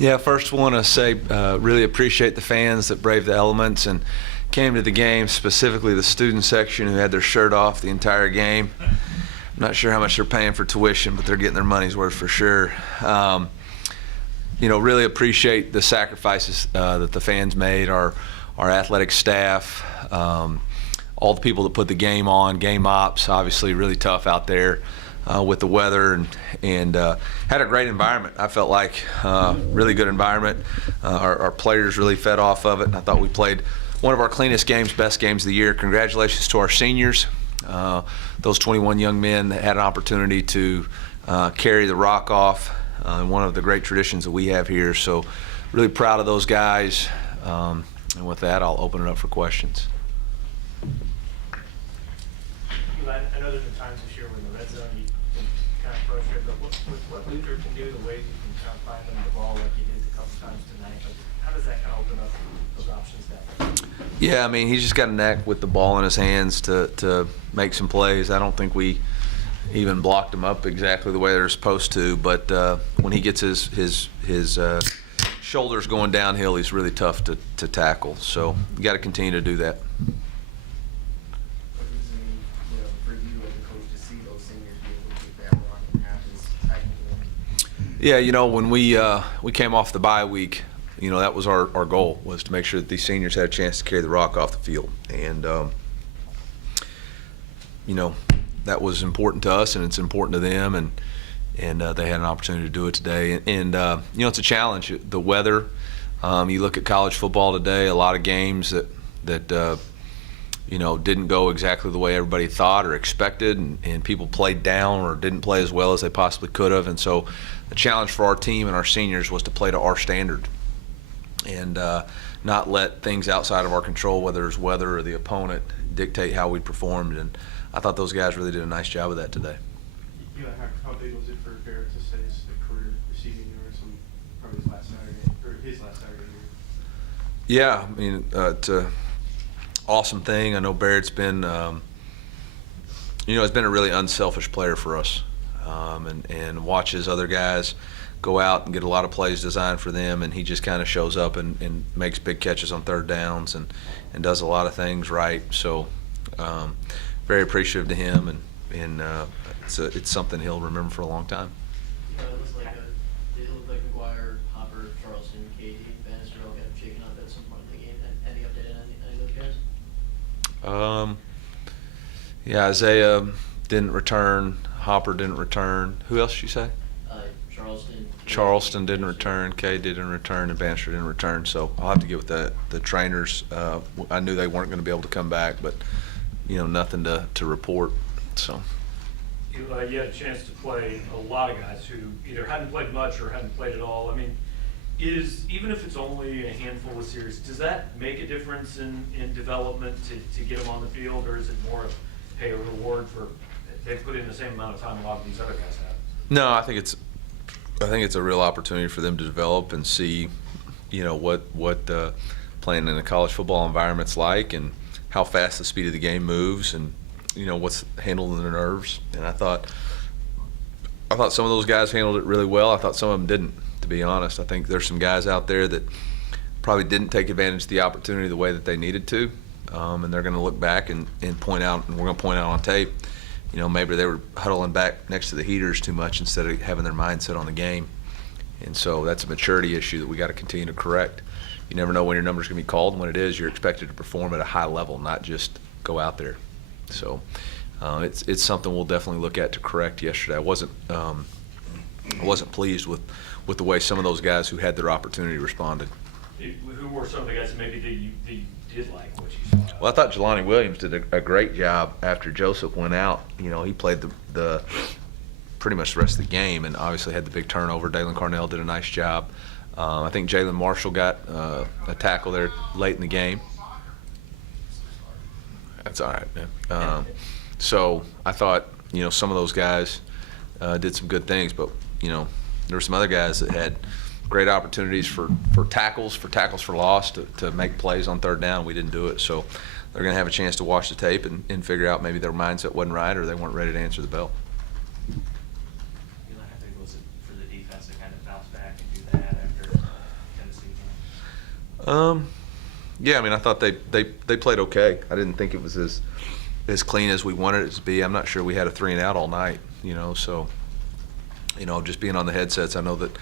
Yeah, first want to say really appreciate the fans that braved the elements and came to the game, specifically the student section who had their shirt off the entire game. I'm not sure how much they're paying for tuition, but they're getting their money's worth for sure. Really appreciate the sacrifices that the fans made, our athletic staff, all the people that put the game on, game ops, obviously really tough out there with the weather, and had a great environment. I felt like really good environment. Our players really fed off of it, and I thought we played one of our cleanest games, best games of the year. Congratulations to our seniors, those 21 young men that had an opportunity to carry the rock off, one of the great traditions that we have here. So really proud of those guys. And with that, I'll open it up for questions. Eli, I know there's been times this year where in the red zone you can kind of frustrated, but what Luther can do, the way you can kind of find them the ball like you did a couple times tonight, how does that kind of open up those options that way? Yeah, I mean, he's just got a knack with the ball in his hands to make some plays. I don't think we even blocked him up exactly the way they're supposed to, but when he gets his shoulders going downhill, he's really tough to tackle. So you got to continue to do that. What does it mean, for you as a coach to see those seniors be able to keep that run and have this tight game? Yeah, when we came off the bye week, that was our goal, was to make sure that these seniors had a chance to carry the rock off the field. And, that was important to us, and it's important to them, and they had an opportunity to do it today. And it's a challenge. The weather, you look at college football today, a lot of games that didn't go exactly the way everybody thought or expected, and people played down or didn't play as well as they possibly could have. And so the challenge for our team and our seniors was to play to our standard and not let things outside of our control, whether it's weather or the opponent, dictate how we performed. And I thought those guys really did a nice job of that today. Eli, how big was it for Barrett to set his career receiving yards on probably his last Saturday year? Yeah, I mean, it's an awesome thing. I know Barrett's been, has been a really unselfish player for us, and watches other guys go out and get a lot of plays designed for them, and he just kind of shows up and makes big catches on third downs and does a lot of things right. So very appreciative to him, and it's something he'll remember for a long time. It looked like McGuire, Hopper, Charleston, KD, Bannister all got shaken up at some point in the game. Any update on any of those guys? Yeah, Isaiah didn't return. Hopper didn't return. Who else did you say? Charleston didn't return. Kay didn't return, and Bannister didn't return. So I'll have to get with the trainers. I knew they weren't going to be able to come back, but nothing to report. So. You had a chance to play a lot of guys who either hadn't played much or hadn't played at all. I mean, even if it's only a handful of series, does that make a difference in development to get them on the field, or is it more of, hey, a reward for they've put in the same amount of time a lot of these other guys have? No, I think it's a real opportunity for them to develop and see, what playing in a college football environment's like, and how fast the speed of the game moves, and what's handling their nerves. And I thought some of those guys handled it really well. I thought some of them didn't, to be honest. I think there's some guys out there that probably didn't take advantage of the opportunity the way that they needed to, and they're going to look back and point out, and we're going to point out on tape, maybe they were huddling back next to the heaters too much instead of having their mindset on the game. And so that's a maturity issue that we got to continue to correct. You never know when your number's going to be called, and when it is, you're expected to perform at a high level, not just go out there. So it's something we'll definitely look at to correct. Yesterday, I wasn't pleased with the way some of those guys who had their opportunity responded. Who were some of the guys that maybe that you did like what you saw? Well, I thought Jelani Williams did a great job after Joseph went out. He played the pretty much the rest of the game, and obviously had the big turnover. Dalen Carnell did a nice job. I think Jalen Marshall got a tackle there late in the game. That's all right, man. So I thought, some of those guys did some good things, but, there were some other guys that had great opportunities for tackles for loss to make plays on third down. We didn't do it. So they're going to have a chance to watch the tape and figure out maybe their mindset wasn't right or they weren't ready to answer the bell. How big was it for the defense to kind of bounce back and do that after Yeah, I mean, I thought they played okay. I didn't think it was as clean as we wanted it to be. I'm not sure we had a 3 and out all night, so, just being on the headsets, I know that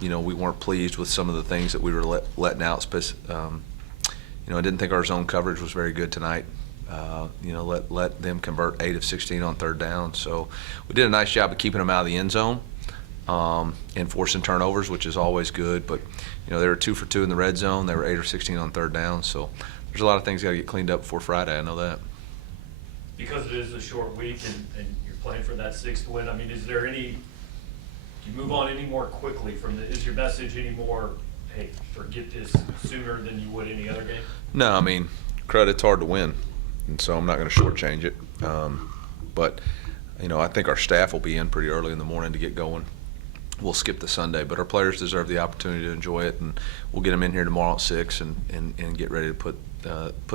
we weren't pleased with some of the things that we were letting out. I didn't think our zone coverage was very good tonight. Let them convert 8 of 16 on third down. So we did a nice job of keeping them out of the end zone and forcing turnovers, which is always good. But, they were 2 for 2 in the red zone. They were 8 or 16 on third down. So there's a lot of things got to get cleaned up before Friday. I know that. Because it is a short week and you're playing for that 6th win, I mean, is there any, do you move on any more quickly is your message any more, hey, forget this sooner than you would any other game? No, I mean, credit's hard to win, and so I'm not going to shortchange it. But, I think our staff will be in pretty early in the morning to get going. We'll skip the Sunday, but our players deserve the opportunity to enjoy it, and we'll get them in here tomorrow at 6 and get ready to put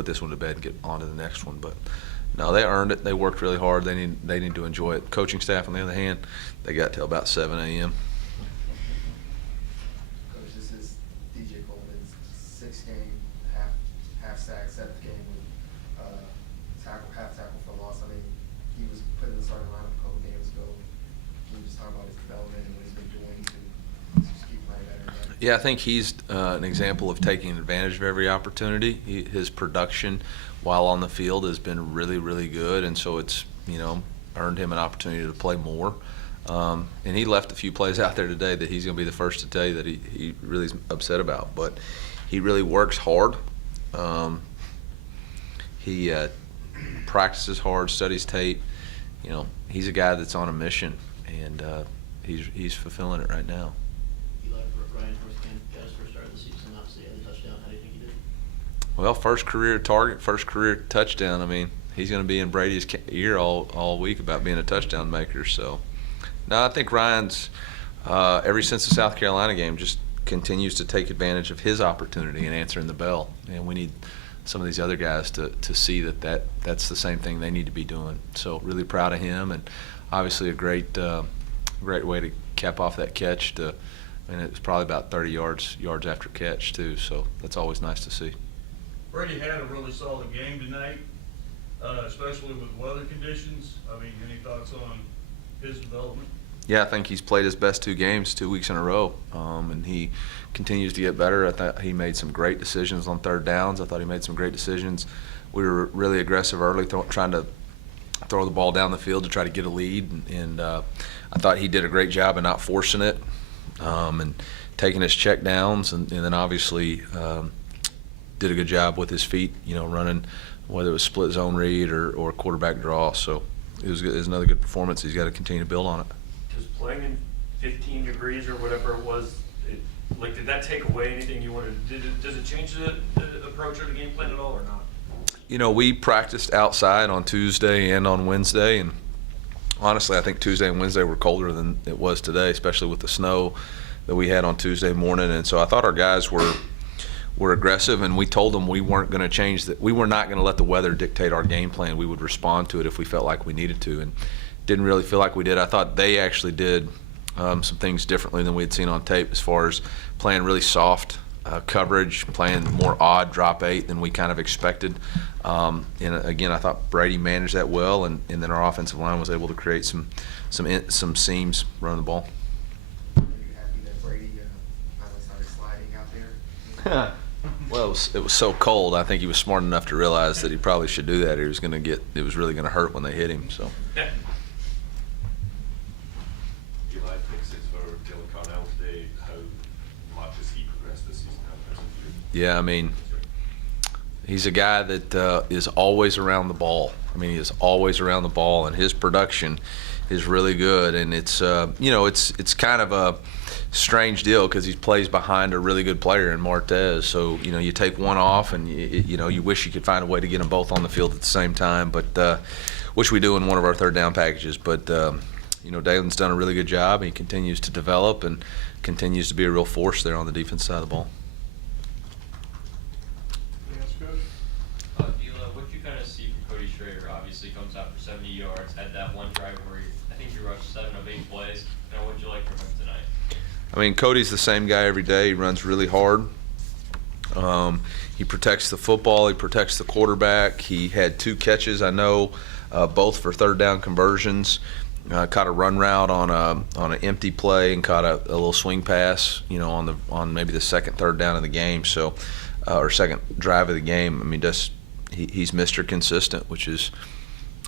this one to bed and get on to the next one. But no, they earned it. They worked really hard. They need to enjoy it. Coaching staff, on the other hand, they got till about 7 a.m. Coach, this is DJ Coleman's 6th game, half sack, 7th game with half tackle for loss. I mean, he was put in the starting lineup a couple games ago. Can you just talk about his development and what he's been doing to just keep playing better? Yeah, I think he's an example of taking advantage of every opportunity. His production while on the field has been really, really good, and so it's earned him an opportunity to play more. And he left a few plays out there today that he's going to be the first to tell you that he really is upset about. But he really works hard. He practices hard, studies tape. He's a guy that's on a mission, and he's fulfilling it right now. Eli, Ryan Torres got his first start of the season, obviously had a touchdown. How do you think he did? Well, first career target, first career touchdown. I mean, he's going to be in Brady's ear all week about being a touchdown maker. So, no, I think Ryan's, ever since the South Carolina game, just continues to take advantage of his opportunity and answering the bell. And we need some of these other guys to see that's the same thing they need to be doing. So, really proud of him, and obviously a great way to cap off that catch. It was probably about 30 yards after catch too. So that's always nice to see. Brady had a really solid game tonight, especially with weather conditions. I mean, any thoughts on his development? Yeah, I think he's played his best 2 games 2 weeks in a row, and he continues to get better. I thought he made some great decisions on third downs. I thought he made some great decisions. We were really aggressive early, trying to throw the ball down the field to try to get a lead, and I thought he did a great job of not forcing it and taking his check downs, and then obviously did a good job with his feet, running, whether it was split zone read or quarterback draw. So it was another good performance. He's got to continue to build on it. Does playing in 15 degrees or whatever it was, did that take away anything you wanted? Does it change the approach or the game plan at all or not? We practiced outside on Tuesday and on Wednesday, and honestly, I think Tuesday and Wednesday were colder than it was today, especially with the snow that we had on Tuesday morning. And so I thought our guys were aggressive, and we told them we weren't going to change that. We were not going to let the weather dictate our game plan. We would respond to it if we felt like we needed to, and didn't really feel like we did. I thought they actually did some things differently than we had seen on tape, as far as playing really soft coverage, playing more odd drop 8 than we kind of expected. And again, I thought Brady managed that well, and then our offensive line was able to create some seams running the ball. Are you happy that Brady finally started sliding out there? Well, it was so cold. I think he was smart enough to realize that he probably should do that. It was really going to hurt when they hit him. So. Eli, pick 6 for Dylan Cornell today. How much has he progressed this season? Yeah, I mean, he's a guy that is always around the ball. I mean, he is always around the ball, and his production is really good. And it's it's kind of a strange deal because he plays behind a really good player in Martez. So you take one off, and you wish you could find a way to get them both on the field at the same time. But which we do in one of our third down packages. But Dalen's done a really good job. He continues to develop and continues to be a real force there on the defense side of the ball. Eli, what you kind of see from Cody Schrader? Obviously comes out for 70 yards, had that one drive where I think he rushed 7 of 8 plays. What did you like from him tonight? I mean, Cody's the same guy every day. He runs really hard. He protects the football. He protects the quarterback. He had 2 catches, I know, both for third down conversions. Caught a run route on an empty play and caught a little swing pass, on maybe the second, third down of the game. So, or second drive of the game. I mean, he's Mr. Consistent, which is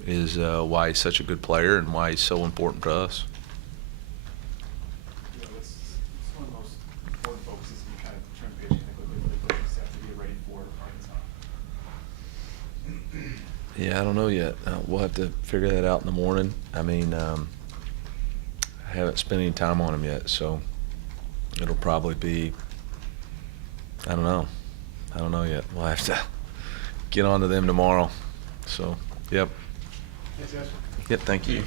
why he's such a good player and why he's so important to us. It's one of the most important focuses when you kind of turn the page, I think, with the coaching staff to be ready for Arkansas. Yeah, I don't know yet. We'll have to figure that out in the morning. I mean, I haven't spent any time on him yet, so it'll probably be, I don't know yet. We'll have to get on to them tomorrow. So, yep. Thanks, guys. Yep, thank you.